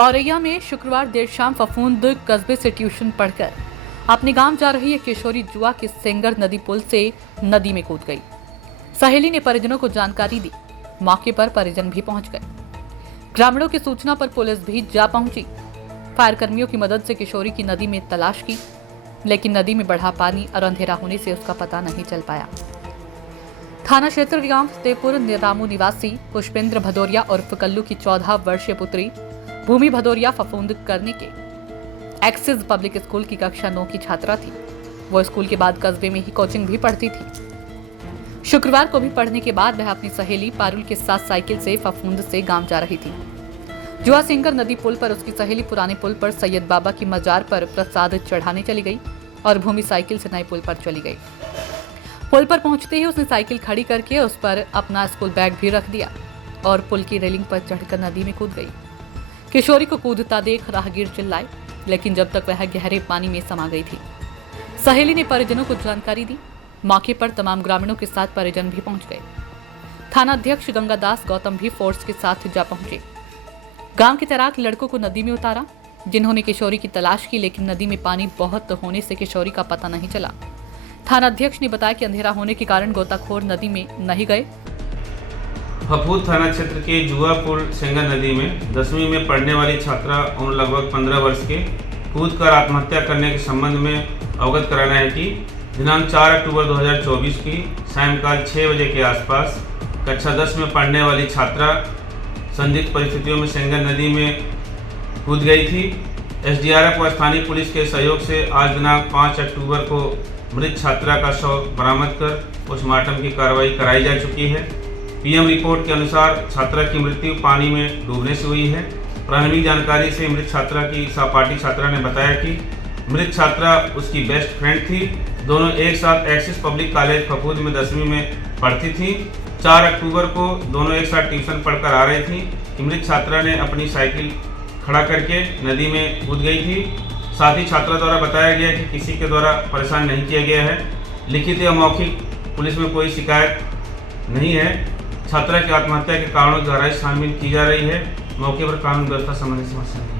औरैया में शुक्रवार देर शाम फफूंद कस्बे से ट्यूशन पढ़कर अपने गांव जा रही एक किशोरी जुआ के सेंगर नदी पुल से नदी में कूद गई। सहेली ने परिजनों को जानकारी दी। मौके पर परिजन भी पहुंच गए। ग्रामीणों की सूचना पर पुलिस भी जा पहुंची। फायर कर्मियों की मदद से किशोरी की नदी में तलाश की, लेकिन नदी में बढ़ा पानी और अंधेरा होने से उसका पता नहीं चल पाया। थाना क्षेत्र के गांव फतेहपुर निरामू निवासी पुष्पेंद्र भदौरिया उर्फ कल्लू की 14 वर्षीय पुत्री भूमि भदौरिया फफूंद करने के एक्सिस पब्लिक स्कूल की कक्षा 9 की छात्रा थी। वो स्कूल के बाद कस्बे में ही कोचिंग भी पढ़ती थी। शुक्रवार को भी पढ़ने के बाद वह अपनी सहेली पारुल के साथ साइकिल से फफूंद से गांव जा रही थी। जुआ सिंगर नदी पुल पर उसकी सहेली पुराने पुल पर सैयद बाबा की मजार पर प्रसाद चढ़ाने चली गई और भूमि साइकिल से नए पुल पर चली गई। पुल पर पहुंचते ही उसने साइकिल खड़ी करके उस पर अपना स्कूल बैग भी रख दिया और पुल की रेलिंग पर चढ़कर नदी में कूद गई। किशोरी को कूदता देख राहगीर चिल्लाए, लेकिन जब तक वह गहरे पानी में समा गई थी। सहेली ने परिजनों को जानकारी दी। मौके पर तमाम ग्रामीणों के साथ परिजन भी पहुंच गए। थाना अध्यक्ष गंगादास गौतम भी फोर्स के साथ जा पहुंचे। गांव के तैराक लड़कों को नदी में उतारा, जिन्होंने किशोरी की तलाश की, लेकिन नदी में पानी बहुत होने से किशोरी का पता नहीं चला। थाना अध्यक्ष ने बताया कि अंधेरा होने के कारण गोताखोर नदी में नहीं गए। फफूंद थाना क्षेत्र के जुआपुर सेंगर नदी में 10वीं में पढ़ने वाली छात्रा उम्र लगभग 15 वर्ष के कूदकर आत्महत्या करने के संबंध में अवगत कराना है कि दिनांक 4 अक्टूबर 2024 की सायंकाल 6 बजे के आसपास कक्षा 10 में पढ़ने वाली छात्रा संदिग्ध परिस्थितियों में सेंगर नदी में कूद गई थी। एसडीआरएफ व स्थानीय पुलिस के सहयोग से आज दिनांक 5 अक्टूबर को मृत छात्रा का शव बरामद कर पोस्टमार्टम की कार्रवाई कराई जा चुकी है। पीएम रिपोर्ट के अनुसार छात्रा की मृत्यु पानी में डूबने से हुई है। प्रारंभिक जानकारी से मृत छात्रा की सहपाठी छात्रा ने बताया कि मृत छात्रा उसकी बेस्ट फ्रेंड थी। दोनों एक साथ एक्सिस पब्लिक कॉलेज फफूंद में 10वीं में पढ़ती थी। 4 अक्टूबर को दोनों एक साथ ट्यूशन पढ़कर आ रही थी कि मृत छात्रा ने अपनी साइकिल खड़ा करके नदी में कूद गई थी। साथ ही छात्रा द्वारा बताया गया कि किसी के द्वारा परेशान नहीं किया गया है। लिखित या मौखिक पुलिस में कोई शिकायत नहीं है। छात्रा की आत्महत्या के कारणों की गहराई छानबीन की जा रही है। मौके पर कानून व्यवस्था संबंधी समस्या नहीं है।